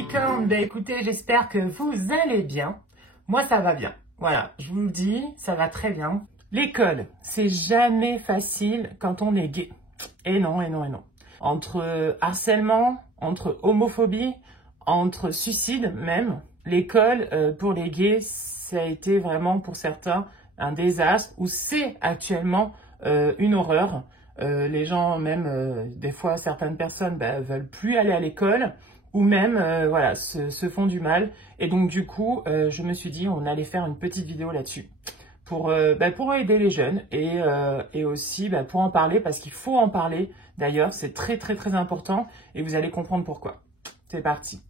licorne, bah écoutez, j'espère que vous allez bien. Moi, ça va bien. Voilà, je vous le dis, ça va très bien. L'école, c'est jamais facile quand on est gay. Et non, et non, et non. Entre harcèlement, entre homophobie, entre suicide même, l'école, pour les gays, ça a été vraiment pour certains un désastre, ou c'est actuellement une horreur. Les gens, même, des fois, certaines personnes veulent plus aller à l'école, ou même, voilà, se font du mal. Et donc, du coup, je me suis dit, on allait faire une petite vidéo là-dessus. Pour aider les jeunes et aussi pour en parler, parce qu'il faut en parler. D'ailleurs, c'est très, très, très important et vous allez comprendre pourquoi. C'est parti.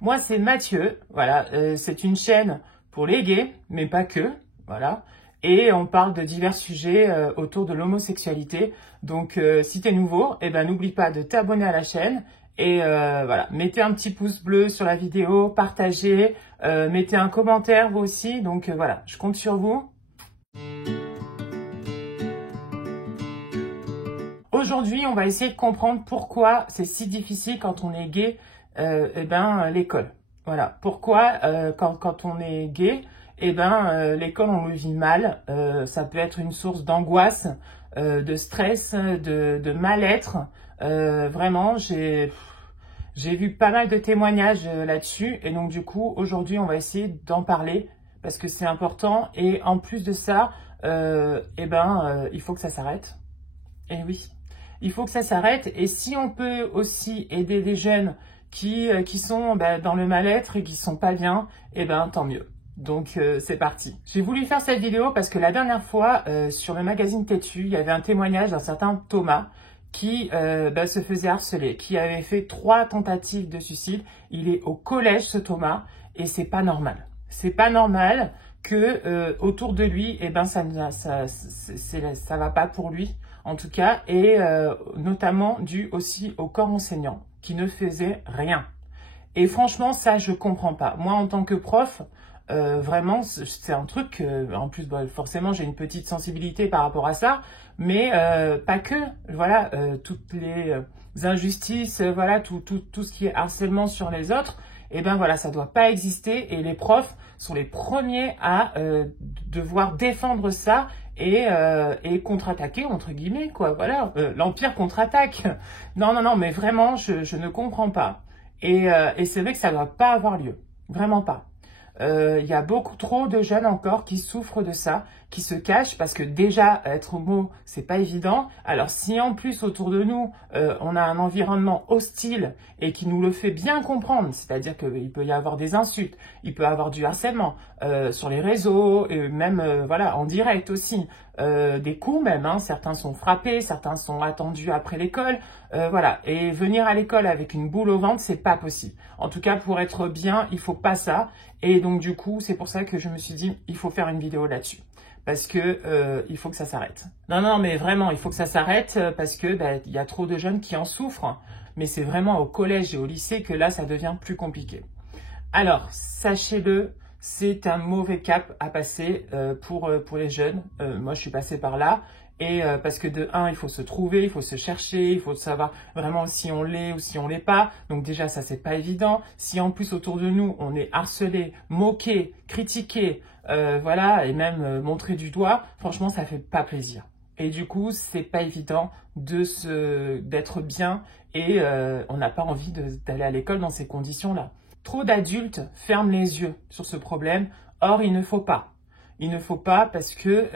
Moi, c'est Mathieu. Voilà, c'est une chaîne pour les gays, mais pas que. Voilà. Et on parle de divers sujets autour de l'homosexualité. Donc, si t'es nouveau, n'oublie pas de t'abonner à la chaîne. Et voilà, mettez un petit pouce bleu sur la vidéo, partagez, mettez un commentaire vous aussi. Donc voilà, je compte sur vous. Aujourd'hui, on va essayer de comprendre pourquoi c'est si difficile quand on est gay, l'école. Voilà, pourquoi quand on est gay, l'école on le vit mal. Ça peut être une source d'angoisse, de stress, de mal-être. Vraiment, j'ai vu pas mal de témoignages là-dessus. Et donc du coup, aujourd'hui, on va essayer d'en parler parce que c'est important. Et en plus de ça, il faut que ça s'arrête. Et oui, il faut que ça s'arrête. Et si on peut aussi aider des jeunes qui sont dans le mal-être et qui sont pas bien, tant mieux. Donc c'est parti. J'ai voulu faire cette vidéo parce que la dernière fois, sur le magazine Têtu, il y avait un témoignage d'un certain Thomas qui se faisait harceler, qui avait fait 3 tentatives de suicide. Il est au collège, ce Thomas, et c'est pas normal. C'est pas normal que autour de lui, ça va pas pour lui, en tout cas, et notamment dû aussi au corps enseignant, qui ne faisait rien. Et franchement, ça, je comprends pas. Moi, en tant que prof, vraiment, c'est un truc, en plus, forcément, j'ai une petite sensibilité par rapport à ça, mais pas que, voilà, toutes les injustices, voilà, tout ce qui est harcèlement sur les autres, voilà, ça doit pas exister, et les profs sont les premiers à devoir défendre ça et contre-attaquer, entre guillemets, quoi, voilà, l'Empire contre-attaque. Non, mais vraiment, je ne comprends pas. Et c'est vrai que ça ne doit pas avoir lieu, vraiment pas. Il y a beaucoup trop de jeunes encore qui souffrent de ça, qui se cachent parce que déjà être homo c'est pas évident. Alors si en plus autour de nous on a un environnement hostile et qui nous le fait bien comprendre, c'est-à-dire qu'il peut y avoir des insultes, il peut y avoir du harcèlement sur les réseaux et même voilà en direct aussi, des coups même, hein. Certains sont frappés, certains sont attendus après l'école, voilà. Et venir à l'école avec une boule au ventre c'est pas possible. En tout cas pour être bien il faut pas ça. Et donc du coup, c'est pour ça que je me suis dit, il faut faire une vidéo là-dessus. Parce que il faut que ça s'arrête. Non, mais vraiment, il faut que ça s'arrête parce que il y a trop de jeunes qui en souffrent. Mais c'est vraiment au collège et au lycée que là, ça devient plus compliqué. Alors, sachez-le, c'est un mauvais cap à passer pour les jeunes. Moi, je suis passée par là. Et parce que de 1, il faut se trouver, il faut se chercher, il faut savoir vraiment si on l'est ou si on l'est pas. Donc déjà, ça, c'est pas évident. Si en plus, autour de nous, on est harcelé, moqué, critiqué, voilà, et même montré du doigt, franchement, ça fait pas plaisir. Et du coup, c'est pas évident d'être bien et on n'a pas envie d'aller à l'école dans ces conditions-là. Trop d'adultes ferment les yeux sur ce problème. Or, il ne faut pas. Il ne faut pas parce que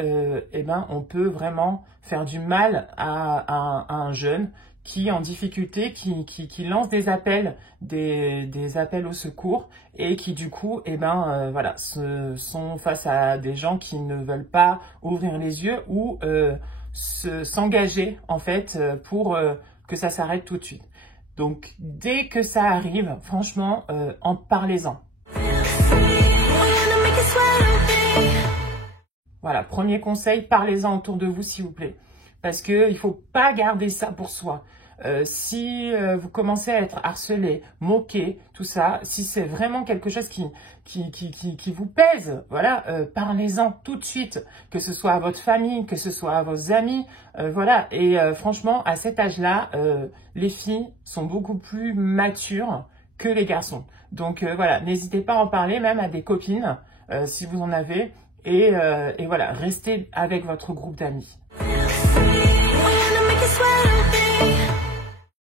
on peut vraiment faire du mal à un jeune qui est en difficulté, qui lance des appels, des appels au secours et qui du coup voilà, sont face à des gens qui ne veulent pas ouvrir les yeux ou s'engager en fait pour que ça s'arrête tout de suite. Donc dès que ça arrive, franchement, parlez-en. Voilà, premier conseil, parlez-en autour de vous s'il vous plaît. Parce qu'il ne faut pas garder ça pour soi. Si vous commencez à être harcelé, moqué, tout ça, si c'est vraiment quelque chose qui vous pèsent, voilà, parlez-en tout de suite, que ce soit à votre famille, que ce soit à vos amis, voilà. Et franchement, à cet âge-là, les filles sont beaucoup plus matures que les garçons. Donc voilà, n'hésitez pas à en parler, même à des copines, si vous en avez. Et voilà, restez avec votre groupe d'amis.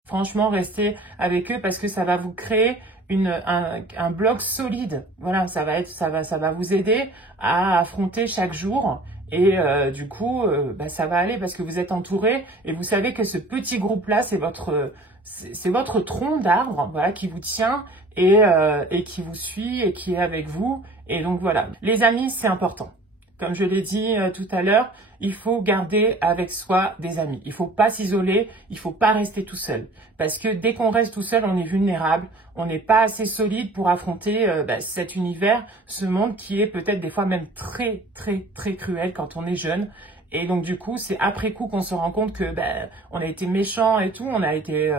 Franchement, restez avec eux parce que ça va vous créer un bloc solide. Voilà, ça va vous aider à affronter chaque jour. Et du coup, ça va aller parce que vous êtes entouré et vous savez que ce petit groupe-là, c'est votre tronc d'arbre, voilà, qui vous tient et qui vous suit et qui est avec vous. Et donc voilà, les amis, c'est important. Comme je l'ai dit tout à l'heure, il faut garder avec soi des amis. Il faut pas s'isoler, il faut pas rester tout seul. Parce que dès qu'on reste tout seul, on est vulnérable, on n'est pas assez solide pour affronter cet univers, ce monde qui est peut-être des fois même très, très, très cruel quand on est jeune. Et donc du coup, c'est après coup qu'on se rend compte que on a été méchant et tout, on a été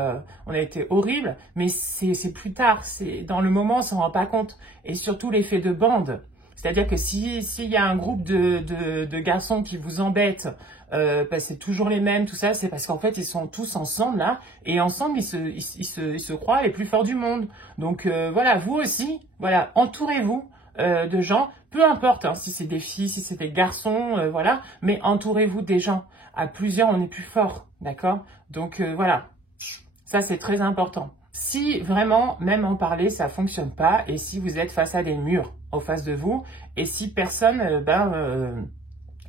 horrible, mais c'est plus tard, c'est dans le moment, on s'en rend pas compte. Et surtout l'effet de bande. C'est-à-dire que s'il y a un groupe de garçons qui vous embêtent, c'est toujours les mêmes, tout ça, c'est parce qu'en fait, ils sont tous ensemble, là, et ensemble, ils se croient les plus forts du monde. Donc, voilà, vous aussi, voilà, entourez-vous de gens, peu importe, hein, si c'est des filles, si c'est des garçons, voilà, mais entourez-vous des gens. À plusieurs, on est plus fort, d'accord? Donc, voilà, ça, c'est très important. Si vraiment, même en parler, ça fonctionne pas, et si vous êtes face à des murs en face de vous, et si personne,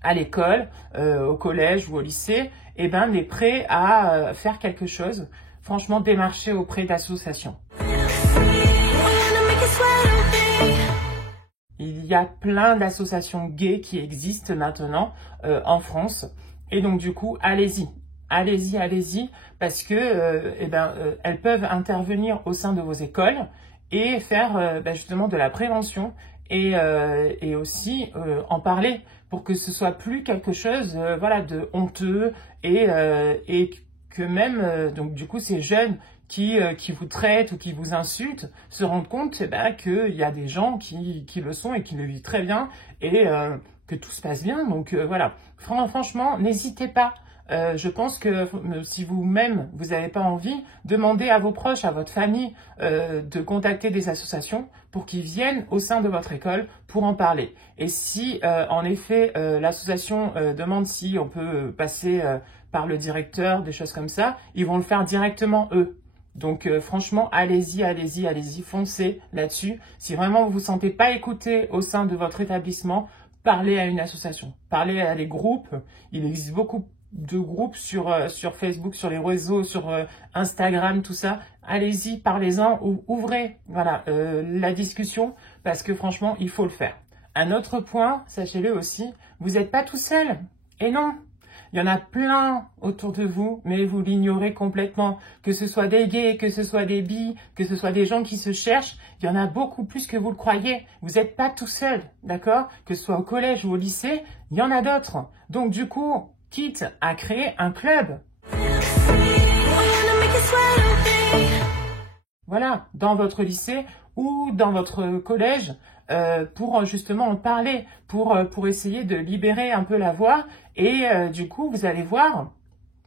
à l'école, au collège ou au lycée, n'est prêt à faire quelque chose, franchement, démarchez auprès d'associations. Il y a plein d'associations gays qui existent maintenant en France, et donc du coup, allez-y. Allez-y, allez-y, parce que elles peuvent intervenir au sein de vos écoles et faire justement de la prévention et aussi en parler pour que ce soit plus quelque chose de honteux et que même donc du coup ces jeunes qui vous traitent ou qui vous insultent se rendent compte qu'il y a des gens qui le sont et qui le vivent très bien et que tout se passe bien. Donc voilà, franchement, n'hésitez pas. Je pense que si vous-même, vous n'avez pas envie, demandez à vos proches, à votre famille, de contacter des associations pour qu'ils viennent au sein de votre école pour en parler. Et si, en effet, l'association demande si on peut passer par le directeur, des choses comme ça, ils vont le faire directement eux. Donc franchement, allez-y, allez-y, allez-y, foncez là-dessus. Si vraiment vous ne vous sentez pas écouté au sein de votre établissement, parlez à une association, parlez à des groupes. Il existe beaucoup de groupes sur Facebook, sur les réseaux, sur Instagram, tout ça. Allez-y, parlez-en ou ouvrez la discussion parce que franchement, il faut le faire. Un autre point, sachez-le aussi, vous n'êtes pas tout seul. Et non, il y en a plein autour de vous, mais vous l'ignorez complètement. Que ce soit des gays, que ce soit des bi, que ce soit des gens qui se cherchent, il y en a beaucoup plus que vous le croyez. Vous n'êtes pas tout seul, d'accord? Que ce soit au collège ou au lycée, il y en a d'autres. Donc du coup, quitte à créer un club. Voilà, dans votre lycée ou dans votre collège, pour justement en parler, pour essayer de libérer un peu la voix. Et du coup, vous allez voir,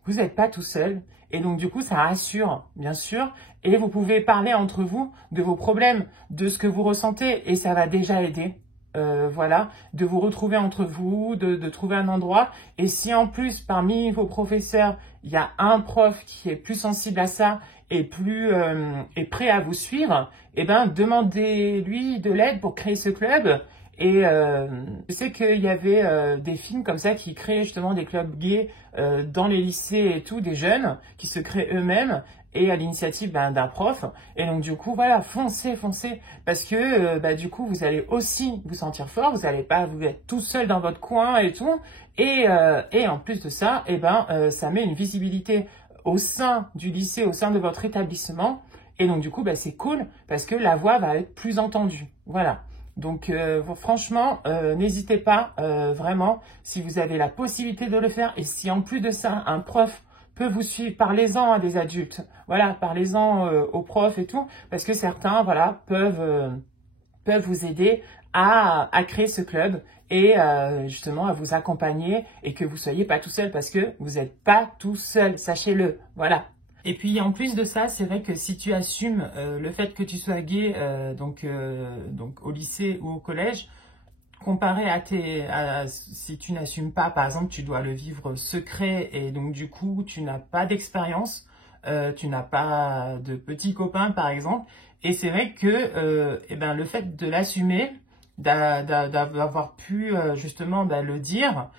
vous n'êtes pas tout seul. Et donc, du coup, ça rassure, bien sûr. Et vous pouvez parler entre vous de vos problèmes, de ce que vous ressentez. Et ça va déjà aider. De vous retrouver entre vous, de trouver un endroit. Et si en plus, parmi vos professeurs, il y a un prof qui est plus sensible à ça et est prêt à vous suivre, demandez-lui de l'aide pour créer ce club. Et je sais qu'il y avait des films comme ça qui créaient justement des clubs gays dans les lycées et tout, des jeunes qui se créent eux-mêmes et à l'initiative d'un prof. Et donc du coup, voilà, foncez, parce que du coup, vous allez aussi vous sentir fort, vous n'allez pas vous être tout seul dans votre coin et tout. Et en plus de ça, ça met une visibilité au sein du lycée, au sein de votre établissement. Et donc du coup, c'est cool parce que la voix va être plus entendue. Voilà. Donc franchement, n'hésitez pas vraiment si vous avez la possibilité de le faire et si en plus de ça, un prof peut vous suivre, parlez-en à des adultes, voilà, parlez-en aux profs et tout, parce que certains, voilà, peuvent peuvent vous aider à créer ce club et justement à vous accompagner et que vous soyez pas tout seul parce que vous n'êtes pas tout seul, sachez-le, voilà. Et puis en plus de ça, c'est vrai que si tu assumes le fait que tu sois gay donc au lycée ou au collège, comparé si tu n'assumes pas, par exemple, tu dois le vivre secret et donc du coup, tu n'as pas d'expérience, tu n'as pas de petits copains, par exemple. Et c'est vrai que le fait de l'assumer, d'avoir pu justement le dire,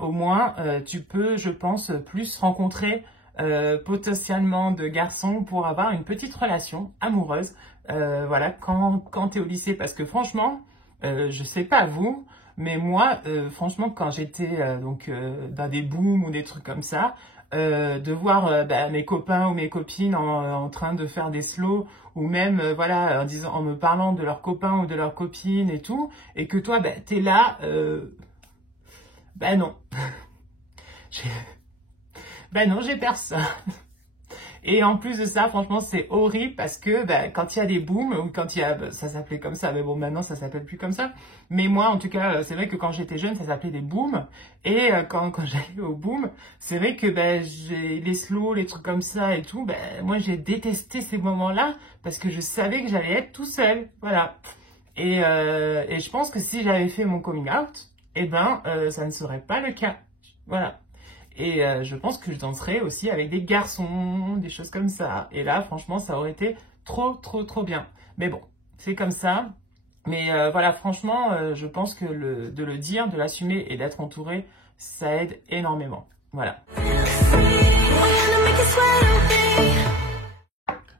au moins tu peux, je pense, plus rencontrer potentiellement de garçons pour avoir une petite relation amoureuse, voilà, quand tu es au lycée. Parce que franchement, je sais pas vous, mais moi, franchement, quand j'étais dans des booms ou des trucs comme ça, de voir mes copains ou mes copines en train de faire des slows ou même voilà en me parlant de leurs copains ou de leurs copines et tout, et que toi t'es là, non, non, j'ai personne. Et en plus de ça, franchement, c'est horrible parce que quand il y a des booms, ou quand il y a, ça s'appelait comme ça, mais bon, maintenant, ça s'appelle plus comme ça. Mais moi, en tout cas, c'est vrai que quand j'étais jeune, ça s'appelait des booms. Et quand j'allais au boom, c'est vrai que j'ai les slows, les trucs comme ça et tout, moi, j'ai détesté ces moments-là parce que je savais que j'allais être tout seul. Voilà. Et je pense que si j'avais fait mon coming out, ça ne serait pas le cas. Voilà. Et je pense que je danserais aussi avec des garçons, des choses comme ça. Et là, franchement, ça aurait été trop, trop, trop bien. Mais bon, c'est comme ça. Mais voilà, franchement, je pense que de le dire, de l'assumer et d'être entouré, ça aide énormément. Voilà.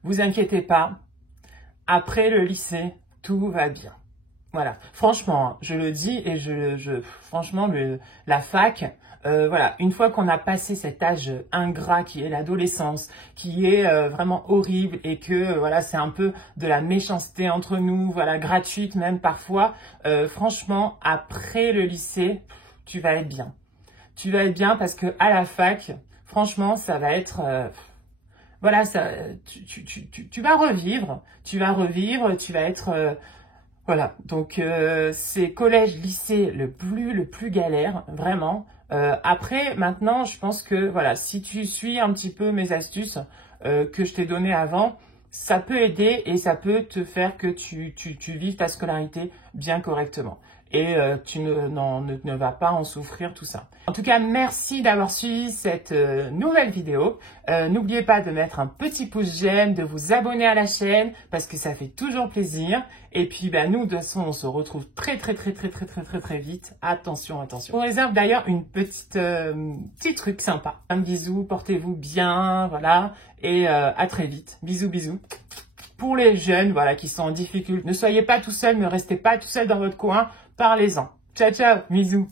Vous inquiétez pas, après le lycée, tout va bien. Voilà, franchement, je le dis et franchement, la fac, voilà, une fois qu'on a passé cet âge ingrat qui est l'adolescence, qui est vraiment horrible et que voilà, c'est un peu de la méchanceté entre nous, voilà, gratuite même parfois, franchement, après le lycée, tu vas être bien. Tu vas être bien parce que à la fac, franchement, ça va être... voilà, ça, tu vas revivre, tu vas être... voilà, donc c'est collège, lycée le plus galère, vraiment. Après, maintenant, je pense que voilà, si tu suis un petit peu mes astuces que je t'ai données avant, ça peut aider et ça peut te faire que tu vives ta scolarité bien correctement. Et tu ne vas pas en souffrir, tout ça. En tout cas, merci d'avoir suivi cette nouvelle vidéo. N'oubliez pas de mettre un petit pouce j'aime, de vous abonner à la chaîne, parce que ça fait toujours plaisir. Et puis, nous, de toute façon, on se retrouve très vite. Attention, attention. On réserve d'ailleurs une petit truc sympa. Un bisou, portez-vous bien, voilà. Et à très vite. Bisous, bisous. Pour les jeunes, voilà, qui sont en difficulté, ne soyez pas tout seuls, ne restez pas tout seul dans votre coin. Parlez-en. Ciao, ciao, bisous.